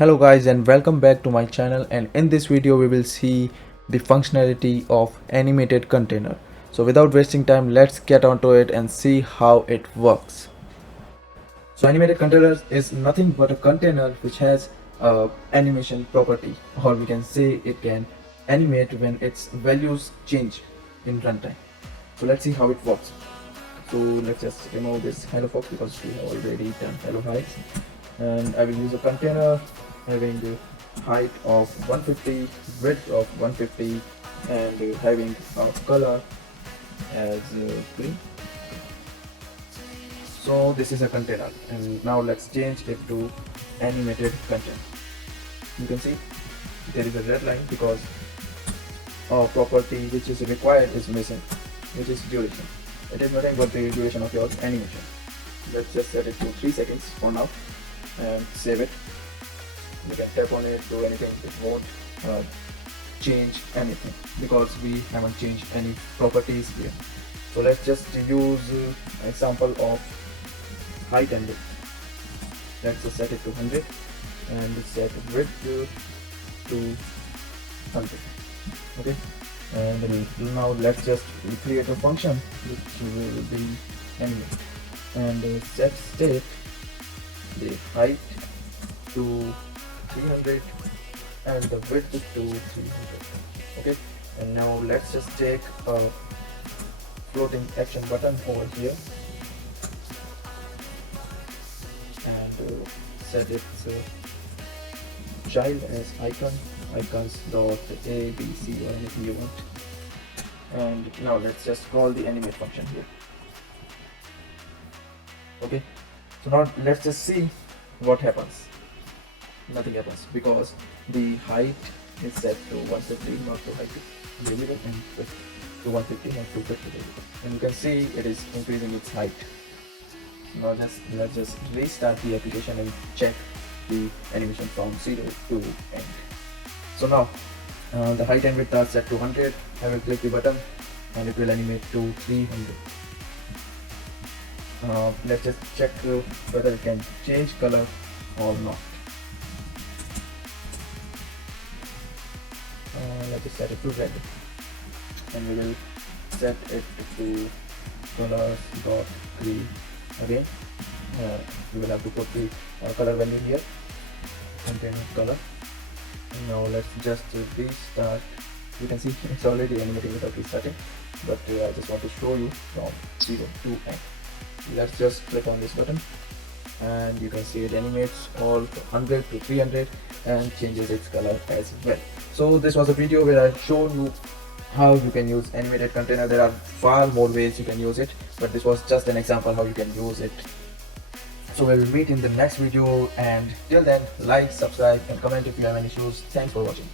Hello guys and welcome back to my channel, and in this video we will see the functionality of animated container. So without wasting time, let's get onto it and see how it works. So animated container is nothing but a container which has a animation property, or we can say it can animate when its values change in runtime. So let's see how it works. So let's just remove this hello fox because we have already done hello heights, and I will use a container having a height of 150, width of 150, and having a color as green. So this is a container, and now let's change it to animated content. You can see there is a red line because our property which is required is missing, which is duration. It is nothing but the duration of your animation. Let's just set it to 3 seconds for now and save it. You can tap on it, do anything, it won't change anything because we haven't changed any properties here. So let's just use an example of height and width. Let's just set it to 100 and set width to 100. Okay, and now let's just create a function which will be animate, and set state the height to 300 and the width to 300. Okay, and now let's just take a floating action button over here and set its child as icons dot a b c or anything you want. And now let's just call the animate function here. Okay, so now let's just see what happens. Nothing happens because the height is set to 150, not to height variable, and width to 150, not to 50 variable. And you can see it is increasing its height. Now let's just restart the application and check the animation from 0 to end. So now the height and width are set to 100. I will click the button and it will animate to 300. Let's just check whether it can change color or not. Let's just set it to red, and we will set it to colors dot green again. We will have to put the color value here, container color. Now let's just restart. You can see it's already animating without restarting, but I just want to show you from 0 to end. Let's just click on this button and you can see it animates all 100 to 300 and changes its color as well. So this was a video where I showed you how you can use animated container. There are far more ways you can use it, but this was just an example how you can use it. So we will meet in the next video, and till then, like, subscribe and comment if you have any issues. Thanks for watching.